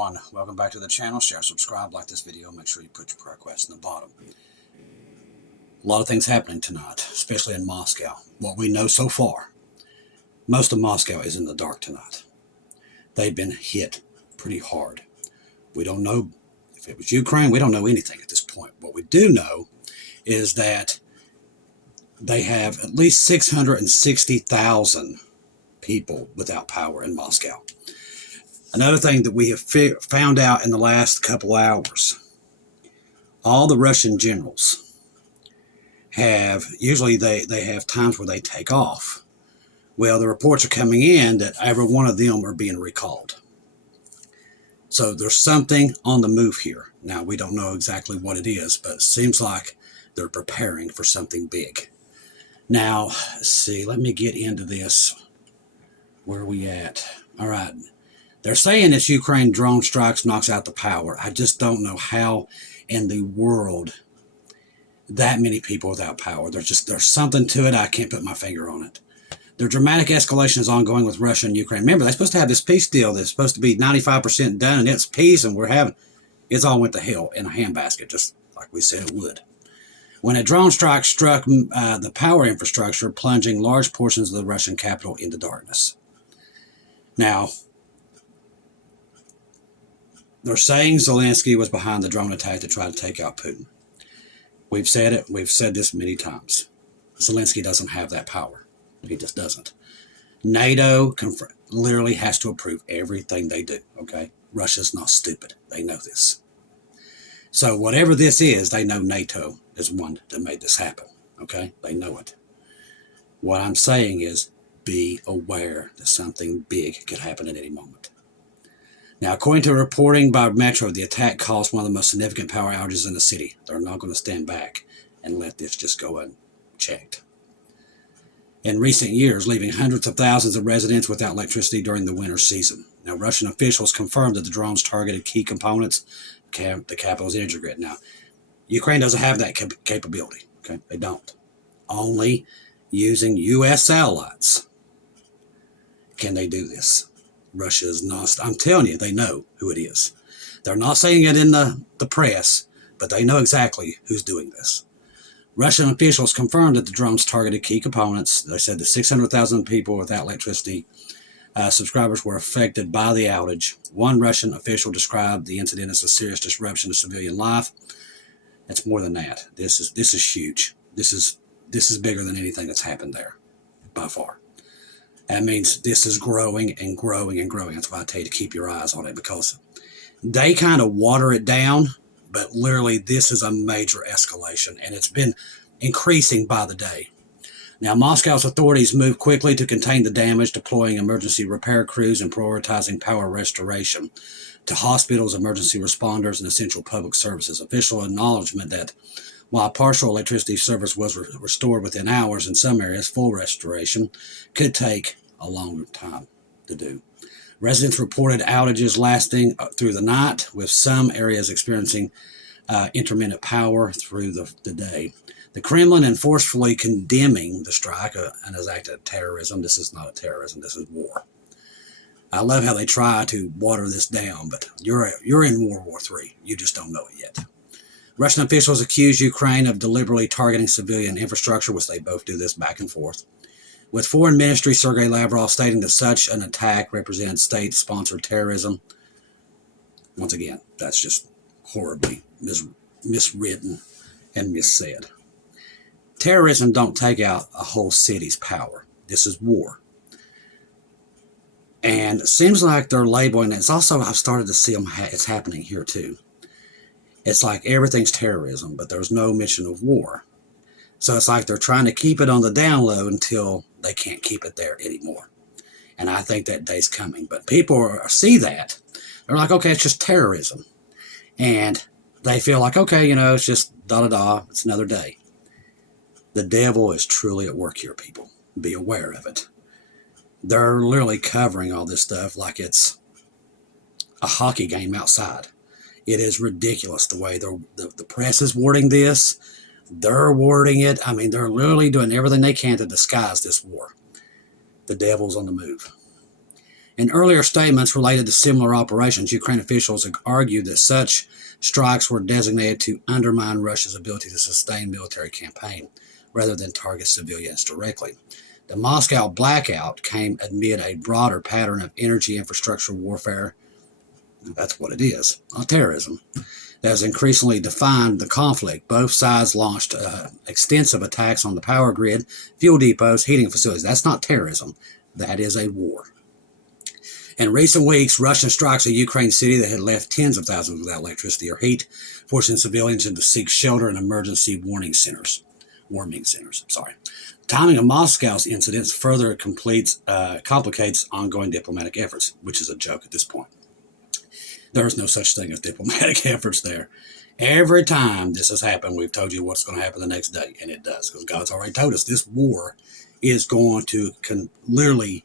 everyone, welcome back to the channel. Share, subscribe, like this video, make sure you put your prayer request in the bottom. A lot of things happening tonight, especially in Moscow. What we know so far, most of Moscow is in the dark tonight. They've been hit pretty hard. We don't know if it was Ukraine. We don't know anything at this point. What we do know is that they have at least 660,000 people without power in Moscow. Another thing that we have found out in the last couple hours, all the Russian generals have, usually they have times where they take off. Well, the reports are coming in that every one of them are being recalled. So there's something on the move here. Now, we don't know exactly what it is, but it seems like they're preparing for something big. Now, let's see, let me get into this. Where are we at? All right. They're saying it's Ukraine drone strikes knocks out the power. I just don't know how in the world that many people without power. There's something to it. I can't put my finger on it. The dramatic escalation is ongoing with Russia and Ukraine. Remember, they're supposed to have this peace deal that's supposed to be 95% done, and it's peace, and it's all went to hell in a handbasket, just like we said it would. When a drone strike struck the power infrastructure, plunging large portions of the Russian capital into darkness. Now, they're saying Zelensky was behind the drone attack to try to take out Putin. We've said it. We've said this many times. Zelensky doesn't have that power. He just doesn't. NATO literally has to approve everything they do, okay? Russia's not stupid. They know this. So whatever this is, they know NATO is one that made this happen, okay? They know it. What I'm saying is be aware that something big could happen at any moment. Now, according to reporting by Metro, the attack caused one of the most significant power outages in the city. They're not going to stand back and let this just go unchecked. In recent years, leaving hundreds of thousands of residents without electricity during the winter season. Now, Russian officials confirmed that the drones targeted key components, the capital's energy grid. Now, Ukraine doesn't have that capability. Okay, they don't. Only using U.S. satellites can they do this. Russia is not, I'm telling you, they know who it is. They're not saying it in the press, but they know exactly who's doing this. Russian officials confirmed that the drones targeted key components. They said that 600,000 people without electricity subscribers were affected by the outage. One Russian official described the incident as a serious disruption to civilian life. It's more than that. This is huge. This is bigger than anything that's happened there, by far. That means this is growing and growing and growing. That's why I tell you to keep your eyes on it, because they kind of water it down, but literally this is a major escalation, and it's been increasing by the day. Now, Moscow's authorities moved quickly to contain the damage, deploying emergency repair crews and prioritizing power restoration to hospitals, emergency responders, and essential public services. Official acknowledgement that while partial electricity service was restored within hours in some areas, full restoration could take a long time to do. Residents reported outages lasting through the night, with some areas experiencing intermittent power through the day. The Kremlin is forcefully condemning the strike and as act of terrorism. This is not a terrorism, this is war. I love how they try to water this down, but you're in World War III. You just don't know it yet. Russian officials accuse Ukraine of deliberately targeting civilian infrastructure, which they both do this back and forth, with Foreign Ministry Sergei Lavrov stating that such an attack represents state-sponsored terrorism. Once again, that's just horribly miswritten and missaid. Terrorism don't take out a whole city's power. This is war. And it seems like they're labeling it. It's also, I've started to see it's happening here too. It's like everything's terrorism, but there's no mention of war. So it's like they're trying to keep it on the down low until they can't keep it there anymore. And I think that day's coming. But people see that. They're like, okay, it's just terrorism. And they feel like, okay, it's just da-da-da, it's another day. The devil is truly at work here, people. Be aware of it. They're literally covering all this stuff like it's a hockey game outside. It is ridiculous the way the press is wording this. They're wording it. I mean, they're literally doing everything they can to disguise this war. The devil's on the move. In earlier statements related to similar operations, Ukraine officials argued that such strikes were designated to undermine Russia's ability to sustain military campaign rather than target civilians directly. The Moscow blackout came amid a broader pattern of energy infrastructure warfare. That's what it is, not terrorism. That has increasingly defined the conflict. Both sides launched extensive attacks on the power grid, fuel depots, heating facilities. That's not terrorism. That is a war. In recent weeks, Russian strikes a Ukraine city that had left tens of thousands without electricity or heat, forcing civilians to seek shelter in emergency warming centers. Timing of Moscow's incidents further complicates ongoing diplomatic efforts, which is a joke at this point. There is no such thing as diplomatic efforts there. Every time this has happened, we've told you what's going to happen the next day, and it does, because God's already told us this war is going to literally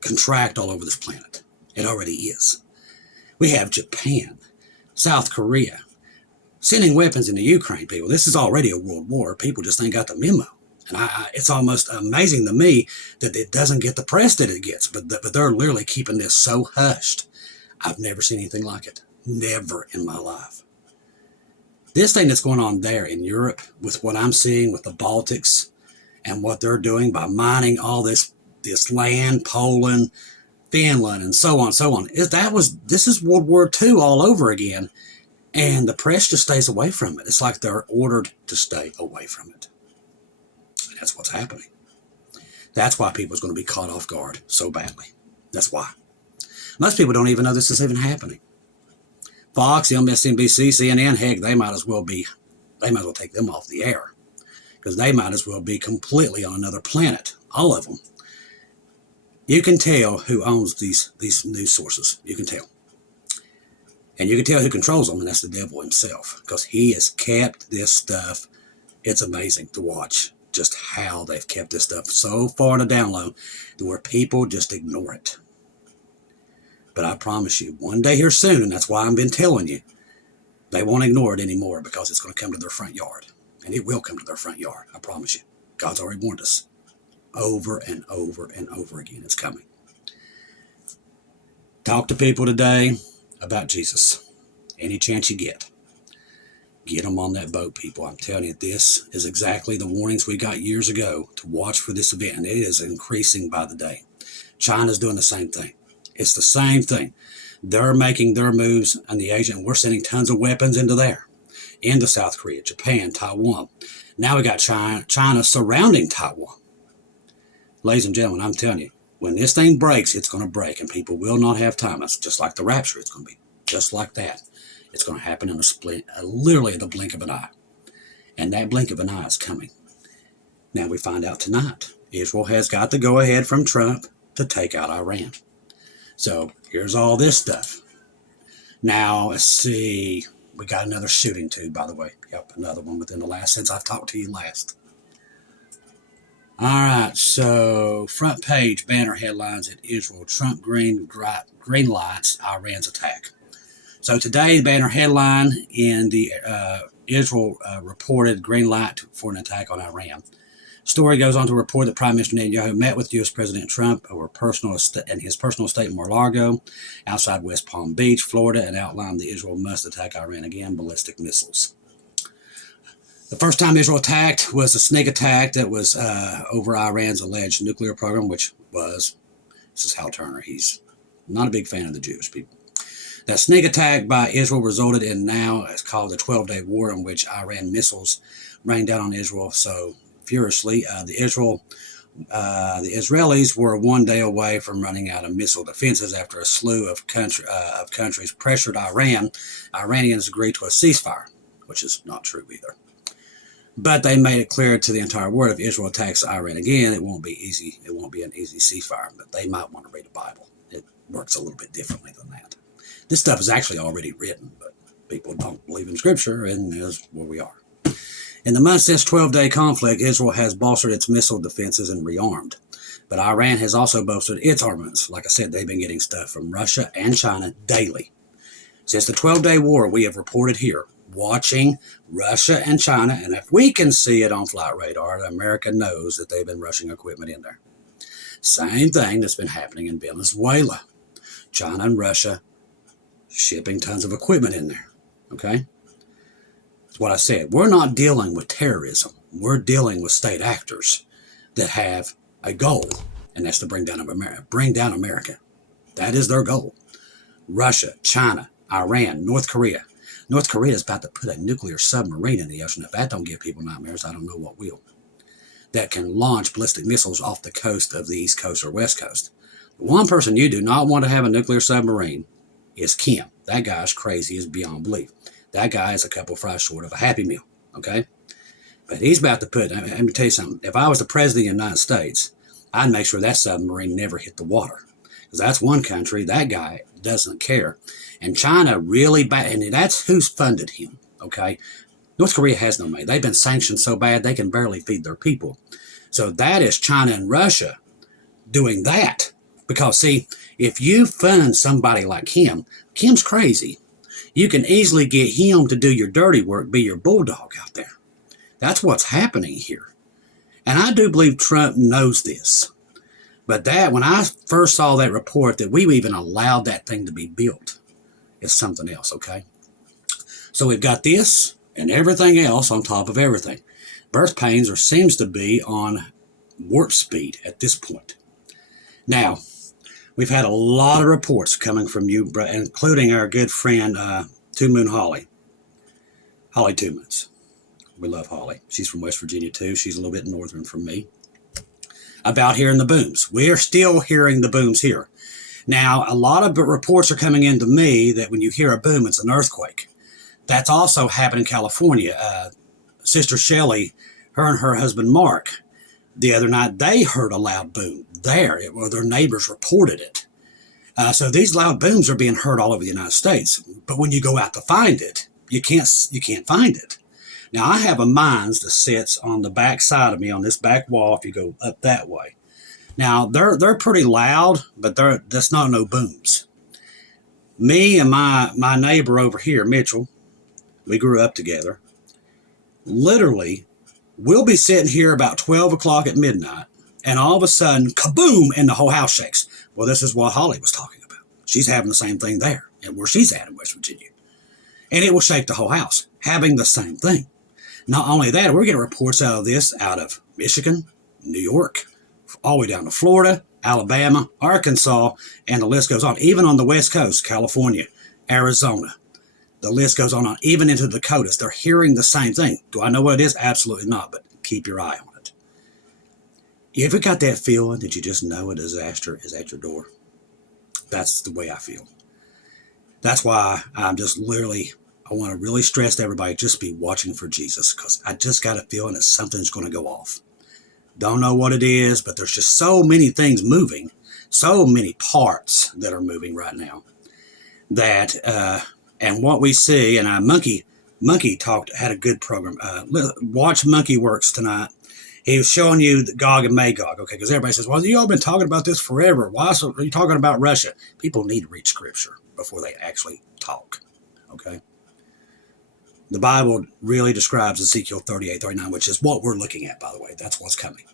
contract all over this planet. It already is. We have Japan, South Korea, sending weapons into Ukraine, people. This is already a world war. People just ain't got the memo. And it's almost amazing to me that it doesn't get the press that it gets, but they're literally keeping this so hushed. I've never seen anything like it. Never in my life. This thing that's going on there in Europe with what I'm seeing with the Baltics and what they're doing by mining all this land, Poland, Finland, and so on, this is World War II all over again. And the press just stays away from it. It's like they're ordered to stay away from it. And that's what's happening. That's why people's going to be caught off guard so badly. That's why. Most people don't even know this is even happening. Fox, MSNBC, CNN, heck, they might as well take them off the air. Because they might as well be completely on another planet. All of them. You can tell who owns these news sources. You can tell. And you can tell who controls them, and that's the devil himself. Because he has kept this stuff. It's amazing to watch just how they've kept this stuff so far to download to where people just ignore it. But I promise you, one day here soon, and that's why I've been telling you, they won't ignore it anymore because it's going to come to their front yard. And it will come to their front yard. I promise you. God's already warned us. Over and over and over again. It's coming. Talk to people today about Jesus. Any chance you get. Get them on that boat, people. I'm telling you, this is exactly the warnings we got years ago to watch for this event. And it is increasing by the day. China's doing the same thing. It's the same thing. They're making their moves on the Asia, and we're sending tons of weapons into there. Into South Korea, Japan, Taiwan. Now we got China surrounding Taiwan. Ladies and gentlemen, I'm telling you, when this thing breaks, it's going to break, and people will not have time. It's just like the rapture. It's going to be just like that. It's going to happen in a split, literally the blink of an eye. And that blink of an eye is coming. Now we find out tonight, Israel has got the go-ahead from Trump to take out Iran. So here's all this stuff. Now, let's see. We got another shooting too, by the way. Yep, another one within the last, since I've talked to you last. All right, so front page banner headlines at Israel. Trump green lights Iran's attack. So today, the banner headline in the Israel reported green light for an attack on Iran. Story goes on to report that Prime Minister Netanyahu met with U.S. President Trump in his personal estate in Mar-a-Lago, outside West Palm Beach, Florida, and outlined that Israel must attack Iran again, ballistic missiles. The first time Israel attacked was a sneak attack that was over Iran's alleged nuclear program, this is Hal Turner, he's not a big fan of the Jewish people. That sneak attack by Israel resulted in now, it's called the 12-day war, in which Iran missiles rained down on Israel so furiously. The Israelis were 1 day away from running out of missile defenses after a slew of countries pressured Iran. Iranians agreed to a ceasefire, which is not true either. But they made it clear to the entire world, if Israel attacks Iran again, it won't be easy. It won't be an easy ceasefire, but they might want to read the Bible. It works a little bit differently than that. This stuff is actually already written, but people don't believe in Scripture, and that's where we are. In the months since 12-day conflict, Israel has bolstered its missile defenses and rearmed. But Iran has also bolstered its armaments. Like I said, they've been getting stuff from Russia and China daily. Since the 12-day war, we have reported here, watching Russia and China, and if we can see it on flight radar, America knows that they've been rushing equipment in there. Same thing that's been happening in Venezuela. China and Russia shipping tons of equipment in there. Okay? That's what I said. We're not dealing with terrorism. We're dealing with state actors that have a goal, and that's to bring down America. That is their goal. Russia, China, Iran, North Korea. North Korea is about to put a nuclear submarine in the ocean. If that don't give people nightmares, I don't know what will. That can launch ballistic missiles off the coast of the East Coast or West Coast. The one person you do not want to have a nuclear submarine is Kim. That guy's crazy is beyond belief. That guy is a couple fries short of a Happy Meal, okay? But he's about to put, let me tell you something. If I was the president of the United States, I'd make sure that submarine never hit the water. Because that's one country, that guy doesn't care. And China really bad, and that's who's funded him, okay? North Korea has no money. They've been sanctioned so bad they can barely feed their people. So that is China and Russia doing that. Because, see, if you fund somebody like him, Kim's crazy. You can easily get him to do your dirty work, be your bulldog out there. That's what's happening here. And I do believe Trump knows this. But that, when I first saw that report that we even allowed that thing to be built, is something else, okay? So we've got this and everything else on top of everything. Birth pains seems to be on warp speed at this point. Now, we've had a lot of reports coming from you, including our good friend, Two Moon Holly. Holly Two Moons. We love Holly. She's from West Virginia, too. She's a little bit northern from me. About hearing the booms. We are still hearing the booms here. Now, a lot of reports are coming into me that when you hear a boom, it's an earthquake. That's also happened in California. Sister Shelley, her and her husband Mark, the other night, they heard a loud boom there. Their neighbors reported it. So these loud booms are being heard all over the United States. But when you go out to find it, you can't find it. Now, I have a mines that sits on the back side of me on this back wall if you go up that way. Now, they're pretty loud, but that's not no booms. Me and my neighbor over here, Mitchell, we grew up together. Literally, we'll be sitting here about 12 o'clock at midnight, and all of a sudden, kaboom, and the whole house shakes. Well, this is what Holly was talking about. She's having the same thing there, and where she's at in West Virginia. And it will shake the whole house, having the same thing. Not only that, we're getting reports out of this out of Michigan, New York, all the way down to Florida, Alabama, Arkansas, and the list goes on. Even on the West Coast, California, Arizona, the list goes on, even into the Dakotas. They're hearing the same thing. Do I know what it is? Absolutely not, but keep your eye on it. You ever got that feeling that you just know a disaster is at your door? That's the way I feel. That's why I'm just literally, I want to really stress to everybody, just be watching for Jesus, because I just got a feeling that something's going to go off. Don't know what it is, but there's just so many things moving, so many parts that are moving right now. That, and what we see, and Monkey had a good program. Watch Monkey Works tonight. He was showing you the Gog and Magog, okay, because everybody says, well, you all been talking about this forever. Why are you talking about Russia? People need to read Scripture before they actually talk, okay? The Bible really describes Ezekiel 38:39, which is what we're looking at, by the way. That's what's coming.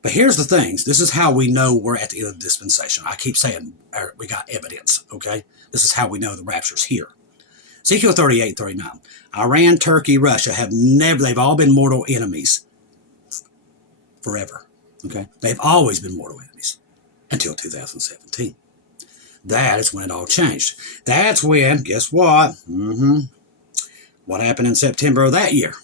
But here's the things. This is how we know we're at the end of the dispensation. I keep saying we got evidence, okay? This is how we know the rapture's here. Ezekiel 38:39. Iran, Turkey, Russia they've all been mortal enemies forever, okay? They've always been mortal enemies until 2017. That is when it all changed. That's when, guess what? What happened in September of that year?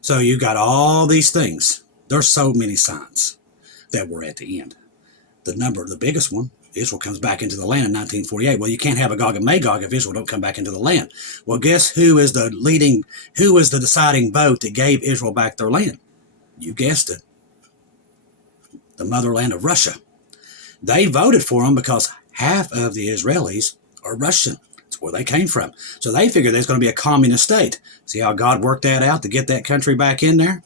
So you got all these things. There's so many signs that we're at the end. The biggest one, Israel comes back into the land in 1948. Well, you can't have a Gog and Magog if Israel don't come back into the land. Well, guess who was the deciding vote that gave Israel back their land? You guessed it. The motherland of Russia. They voted for them because half of the Israelis are Russian. That's where they came from. So they figured there's going to be a communist state. See how God worked that out to get that country back in there?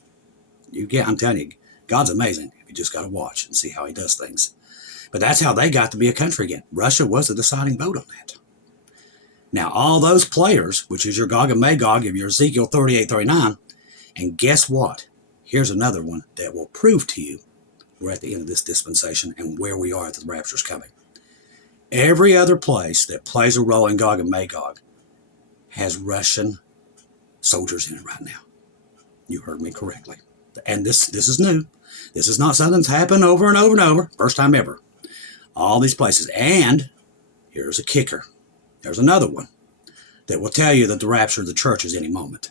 I'm telling you, God's amazing. You just got to watch and see how he does things. But that's how they got to be a country again. Russia was the deciding vote on that. Now, all those players, which is your Gog and Magog of your Ezekiel 38:39, and guess what? Here's another one that will prove to you we're at the end of this dispensation and where we are that the rapture is coming. Every other place that plays a role in Gog and Magog has Russian soldiers in it right now. You heard me correctly. And this is new. This is not something that's happened over and over and over. First time ever. All these places. And here's a kicker. There's another one that will tell you that the rapture of the church is any moment.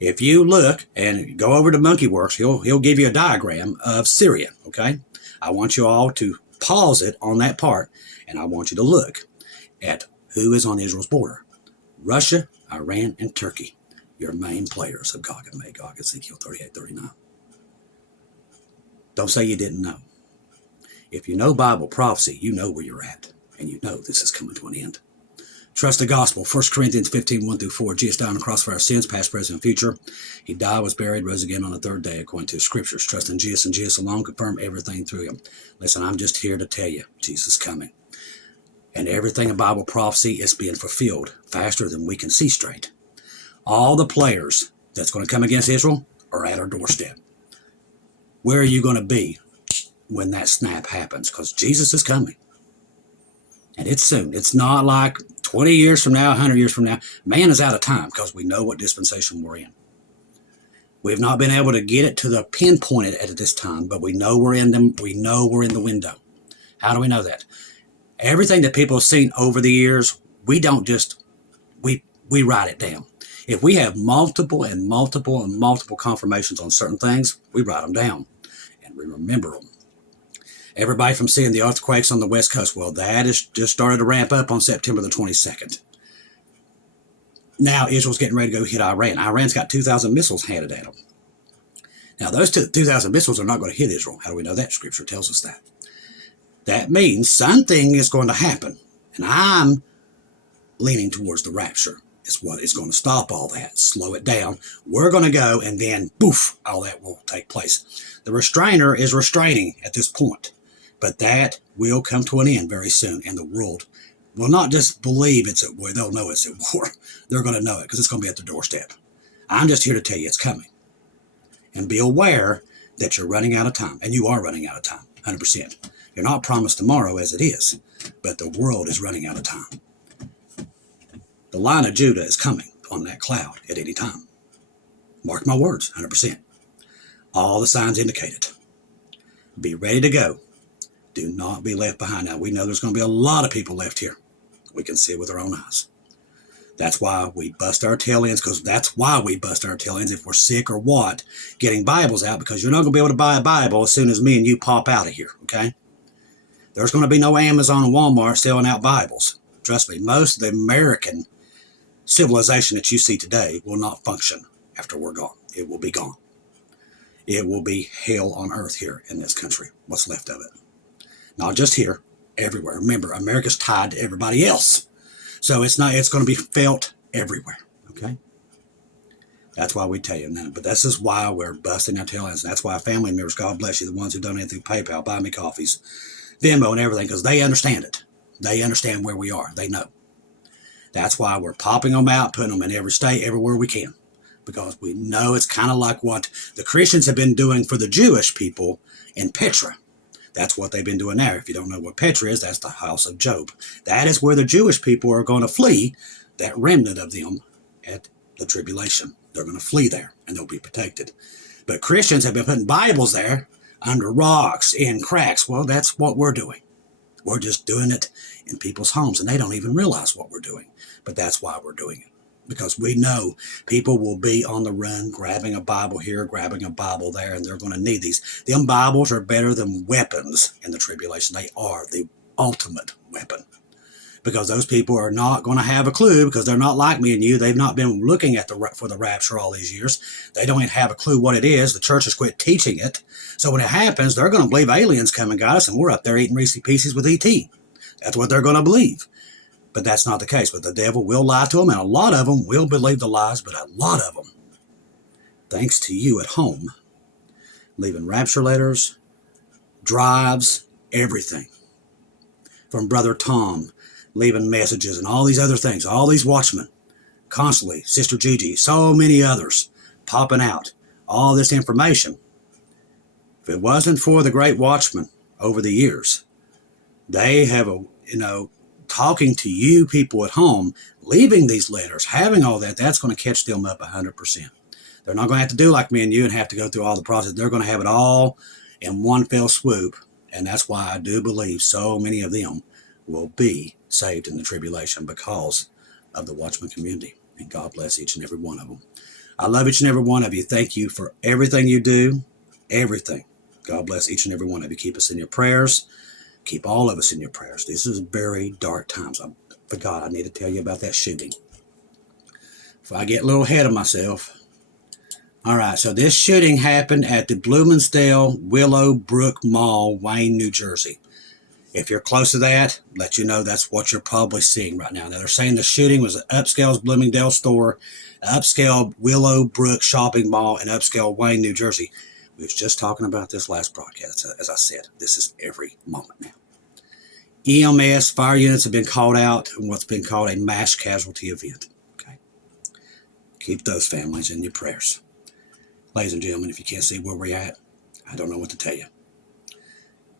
If you look and go over to Monkeyworks, he'll give you a diagram of Syria, okay? I want you all to pause it on that part, and I want you to look at who is on Israel's border. Russia, Iran, and Turkey. Your main players of Gog and Magog, Ezekiel 38:39. Don't say you didn't know. If you know Bible prophecy, you know where you're at, and you know this is coming to an end. Trust the gospel. 1 Corinthians 15:1-4. Jesus died on the cross for our sins, past, present, and future. He died, was buried, rose again on the third day, according to the scriptures. Trust in Jesus and Jesus alone. Confirm everything through him. Listen, I'm just here to tell you, Jesus is coming. And everything in Bible prophecy is being fulfilled faster than we can see straight. All the players that's going to come against Israel are at our doorstep. Where are you going to be when that snap happens? Because Jesus is coming. And it's soon. It's not like 20 years from now, 100 years from now. Man is out of time because we know what dispensation we're in. We've not been able to get it to the pinpoint at this time, but we know we're in them. We know we're in the window. How do we know that? Everything that people have seen over the years, we don't just, we write it down. If we have multiple confirmations on certain things, we write them down and we remember them. Everybody from seeing the earthquakes on the West Coast, well, that is just started to ramp up on September the 22nd. Now Israel's getting ready to go hit Iran. Iran's got 2,000 missiles handed at them. Now those 2,000 missiles are not going to hit Israel. How do we know that? Scripture tells us that. That means something is going to happen. And I'm leaning towards the rapture. It's what is going to stop all that, slow it down. We're going to go and then, poof, all that will take place. The restrainer is restraining at this point. But that will come to an end very soon, and the world will not just believe it's at war. They'll know it's at war. They're going to know it because it's going to be at their doorstep. I'm just here to tell you it's coming. And be aware that you're running out of time, and you are running out of time, 100%. You're not promised tomorrow as it is, but the world is running out of time. The line of Judah is coming on that cloud at any time. Mark my words, 100%. All the signs indicate it. Be ready to go. Do not be left behind. Now, we know there's going to be a lot of people left here. We can see it with our own eyes. That's why we bust our tail ends, because that's why we bust our tail ends if we're sick or what, getting Bibles out, because you're not going to be able to buy a Bible as soon as me and you pop out of here, okay? There's going to be no Amazon and Walmart selling out Bibles. Trust me, most of the American civilization that you see today will not function after we're gone. It will be gone. It will be hell on earth here in this country, what's left of it. Not just here, everywhere. Remember, America's tied to everybody else. So it's going to be felt everywhere, okay? That's why we tell you that. But this is why we're busting our tail ends. That's why family members, God bless you, the ones who donate through PayPal, buy me coffees, Venmo and everything, because they understand it. They understand where we are. They know. That's why we're popping them out, putting them in every state, everywhere we can. Because we know it's kind of like what the Christians have been doing for the Jewish people in Petra. That's what they've been doing there. If you don't know what Petra is, that's the house of Job. That is where the Jewish people are going to flee, that remnant of them at the tribulation. They're going to flee there, and they'll be protected. But Christians have been putting Bibles there under rocks, in cracks. Well, that's what we're doing. We're just doing it in people's homes, and they don't even realize what we're doing. But that's why we're doing it. Because we know people will be on the run, grabbing a Bible here, grabbing a Bible there, and they're going to need these. Them Bibles are better than weapons in the tribulation. They are the ultimate weapon. Because those people are not going to have a clue, because they're not like me and you. They've not been looking at for the rapture all these years. They don't even have a clue what it is. The church has quit teaching it. So when it happens, they're going to believe aliens come and got us, and we're up there eating Reese's Pieces with E.T. That's what they're going to believe. But that's not the case. But the devil will lie to them, and a lot of them will believe the lies, but a lot of them, thanks to you at home, leaving rapture letters, drives, everything. From Brother Tom, leaving messages and all these other things, all these watchmen, constantly, Sister Gigi, so many others popping out, all this information If it wasn't for the great watchmen over the years, they have, talking to you people at home, leaving these letters, having all that, that's going to catch them up 100%. They're not going to have to do like me and you and have to go through all the process. They're going to have it all in one fell swoop. And that's why I do believe so many of them will be saved in the tribulation because of the Watchman community. And God bless each and every one of them. I love each and every one of you. Thank you for everything you do. Everything. God bless each and every one of you. Keep us in your prayers. Keep all of us in your prayers. This is very dark times. I forgot I need to tell you about that shooting. If I get a little ahead of myself. All right, so this shooting happened at the Bloomingdale Willowbrook Mall, Wayne, New Jersey. If you're close to that, let you know that's what you're probably seeing right now. Now, they're saying the shooting was at Upscale's Bloomingdale store, Upscale Willowbrook Shopping Mall, and Upscale, Wayne, New Jersey. We was just talking about this last broadcast. As I said, this is every moment now. EMS fire units have been called out in what's been called a mass casualty event. Okay, keep those families in your prayers. Ladies and gentlemen, if you can't see where we're at, I don't know what to tell you.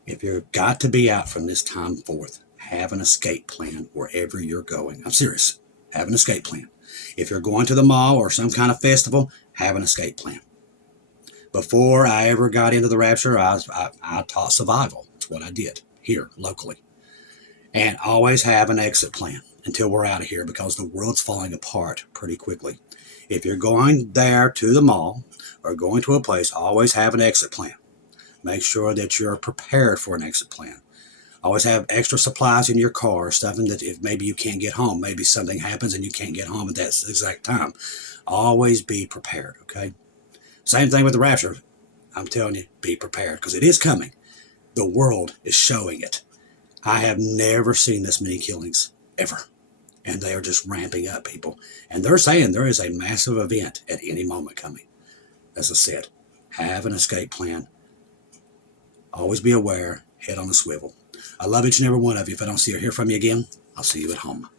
If you've got to be out from this time forth, have an escape plan wherever you're going. I'm serious. Have an escape plan. If you're going to the mall or some kind of festival, have an escape plan. Before I ever got into the Rapture, I taught survival. That's what I did here locally. And always have an exit plan until we're out of here because the world's falling apart pretty quickly. If you're going there to the mall or going to a place, always have an exit plan. Make sure that you're prepared for an exit plan. Always have extra supplies in your car, stuff that if maybe you can't get home, maybe something happens and you can't get home at that exact time. Always be prepared, okay? Same thing with the Rapture. I'm telling you, be prepared because it is coming. The world is showing it. I have never seen this many killings, ever. And they are just ramping up, people. And they're saying there is a massive event at any moment coming. As I said, have an escape plan. Always be aware. Head on a swivel. I love each and every one of you. If I don't see or hear from you again, I'll see you at home.